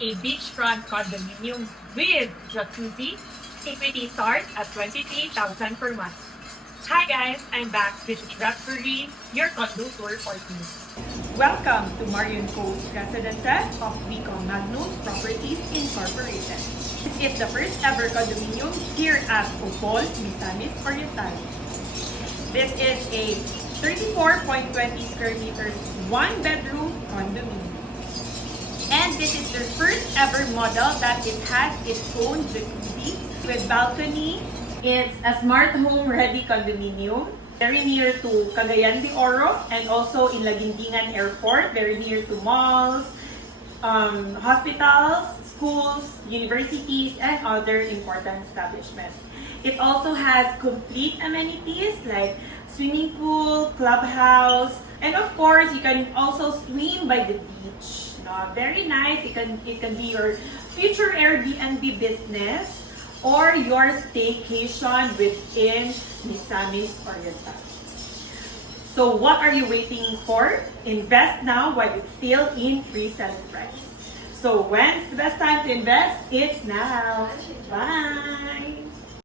a beachfront condominium with jacuzzi. Equity starts at 23,000 per month. Hi guys, I'm back. This is Raptori, your condo tour for me. Welcome to Marion Coast Residences of Bicol Magnum Properties Incorporated. This is the first ever condominium here at Opol, Misamis Oriental. This is a 34.20 square meters, one bedroom condominium. And this is the first ever model that it has its own jacuzzi with balcony. It's a smart home ready condominium, very near to Cagayan de Oro and also in Laguindingan Airport, very near to malls, hospitals, schools, universities, and other important establishments. It also has complete amenities like swimming pool, clubhouse, and of course, you can also swim by the beach. Very nice. It can be your future Airbnb business or your staycation within Misamis Oriental. So what are you waiting for? Invest now while it's still in pre-selling price. So when's the best time to invest? It's now. Bye!